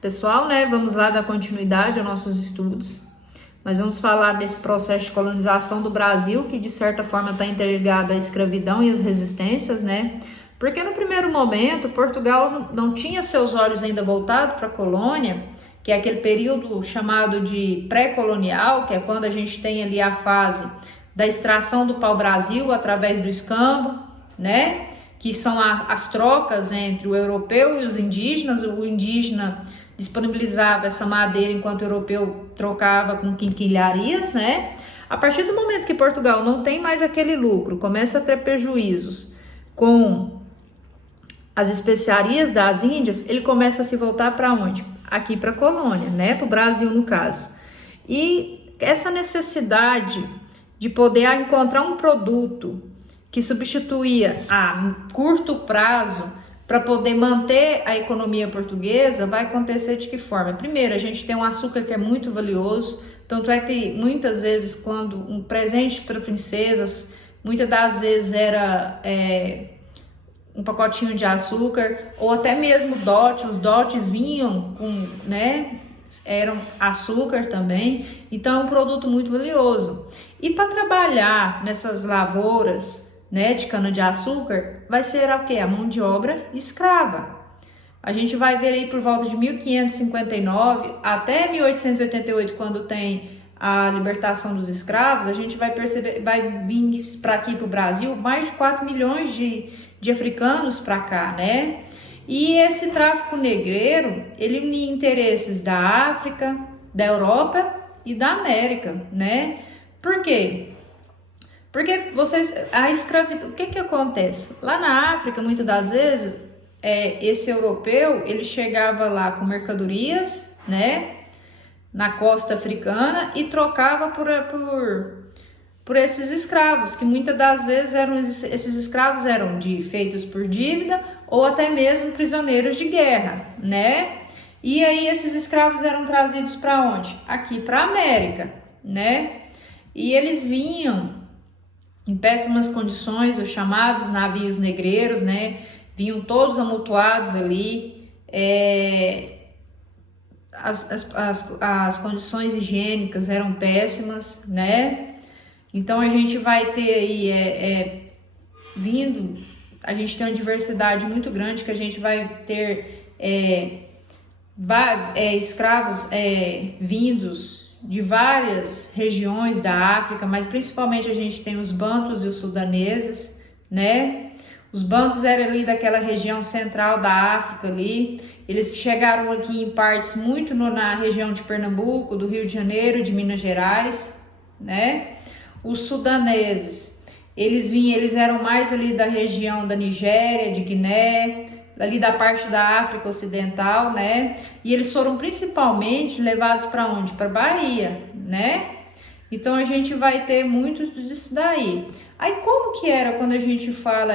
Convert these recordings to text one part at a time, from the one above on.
Pessoal, né, vamos lá dar continuidade aos nossos estudos. Nós vamos falar desse processo de colonização do Brasil, que de certa forma está interligado à escravidão e às resistências, né? Porque no primeiro momento, Portugal não tinha seus olhos ainda voltados para a colônia, que é aquele período chamado de pré-colonial, que é quando a gente tem ali a fase da extração do pau-brasil através do escambo, né? Que são as trocas entre o europeu e os indígenas. O indígena disponibilizava essa madeira enquanto o europeu trocava com quinquilharias, né? A partir do momento que Portugal não tem mais aquele lucro, começa a ter prejuízos com as especiarias das Índias, ele começa a se voltar para onde? Aqui para a colônia, né? Para o Brasil, no caso. E essa necessidade de poder encontrar um produto que substituía a curto prazo para poder manter a economia portuguesa, vai acontecer de que forma? Primeiro, a gente tem um açúcar que é muito valioso, tanto é que muitas vezes quando um presente para princesas, muitas das vezes era um pacotinho de açúcar, ou até mesmo dote, os dotes vinham com, né, eram açúcar também, então é um produto muito valioso. E para trabalhar nessas lavouras, né, de cana-de-açúcar, vai ser o quê? A mão de obra escrava. A gente vai ver aí por volta de 1559 até 1888, quando tem a libertação dos escravos, a gente vai perceber, vai vir para aqui para o Brasil mais de 4 milhões de africanos para cá, né? E esse tráfico negreiro, ele unia interesses da África, da Europa e da América, né? Por quê? Porque a escravidão, o que acontece? Lá na África, muitas das vezes, esse europeu, ele chegava lá com mercadorias, né, na costa africana e trocava por esses escravos, que muitas das vezes esses escravos eram feitos por dívida ou até mesmo prisioneiros de guerra, né? E aí esses escravos eram trazidos para onde? Aqui para a América, né? E eles vinham em péssimas condições, os chamados navios negreiros, né? Vinham todos amontoados ali, as condições higiênicas eram péssimas, né? Então a gente vai ter aí a gente tem uma diversidade muito grande, que a gente vai ter escravos vindos de várias regiões da África, mas principalmente a gente tem os bantus e os sudaneses, né? Os bantus eram ali daquela região central da África ali, eles chegaram aqui em partes muito na região de Pernambuco, do Rio de Janeiro, de Minas Gerais, né? Os sudaneses, eles eram mais ali da região da Nigéria, de Guiné, ali da parte da África Ocidental, né? E eles foram principalmente levados para onde? Para Bahia, né? Então a gente vai ter muito disso daí. Aí como que era quando a gente fala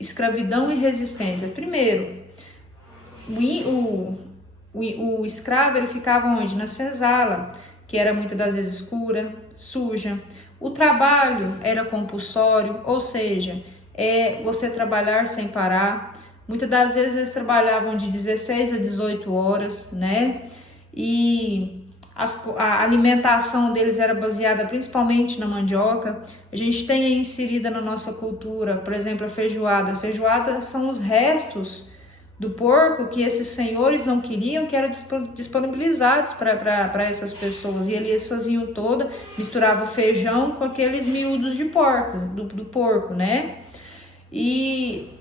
escravidão e resistência? Primeiro, o escravo, ele ficava onde? Na senzala, que era muitas das vezes escura, suja. O trabalho era compulsório, ou seja, você trabalhar sem parar. Muitas das vezes eles trabalhavam de 16 a 18 horas, né? E a alimentação deles era baseada principalmente na mandioca. A gente tem aí inserida na nossa cultura, por exemplo, a feijoada. A feijoada são os restos do porco que esses senhores não queriam, que eram disponibilizados para essas pessoas. E eles faziam misturavam feijão com aqueles miúdos de porco, do porco, né? E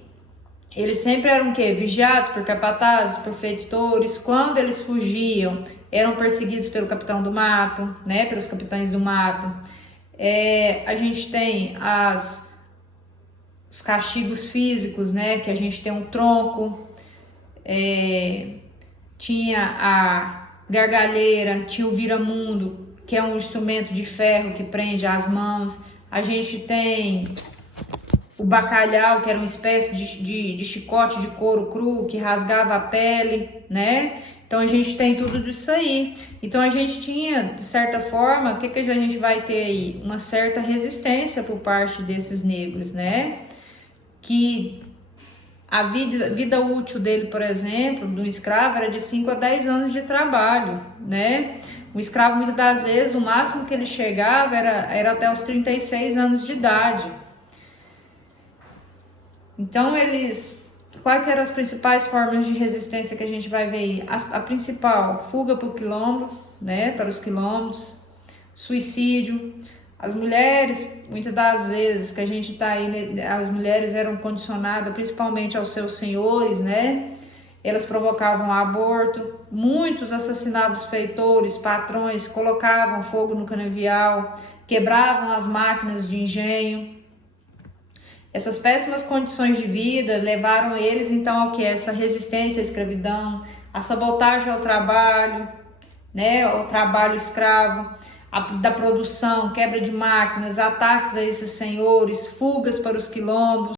eles sempre eram vigiados por capatazes, por feitores. Quando eles fugiam, eram perseguidos pelo capitão do mato, né? Pelos capitães do mato. A gente tem os castigos físicos, né? Que a gente tem um tronco, tinha a gargalheira, tinha o viramundo, que é um instrumento de ferro que prende as mãos. A gente tem o bacalhau, que era uma espécie de chicote de couro cru que rasgava a pele, né? Então a gente tem tudo isso aí. Então a gente tinha, de certa forma, o que a gente vai ter aí? Uma certa resistência por parte desses negros, né? Que A vida útil dele, por exemplo, do escravo, era de 5 a 10 anos de trabalho, né? O escravo, muitas das vezes, o máximo que ele chegava era até os 36 anos de idade. Então, quais eram as principais formas de resistência que a gente vai ver aí? A principal, fuga para o quilombo, né? Para os quilombos, suicídio. As mulheres, muitas das vezes que a gente está aí, as mulheres eram condicionadas principalmente aos seus senhores, né? Elas provocavam aborto, muitos assassinavam os feitores, patrões, colocavam fogo no canavial, quebravam as máquinas de engenho. Essas péssimas condições de vida levaram eles então ao que? Essa resistência à escravidão, a sabotagem ao trabalho, né? Ao trabalho escravo, da produção, quebra de máquinas, ataques a esses senhores, fugas para os quilombos.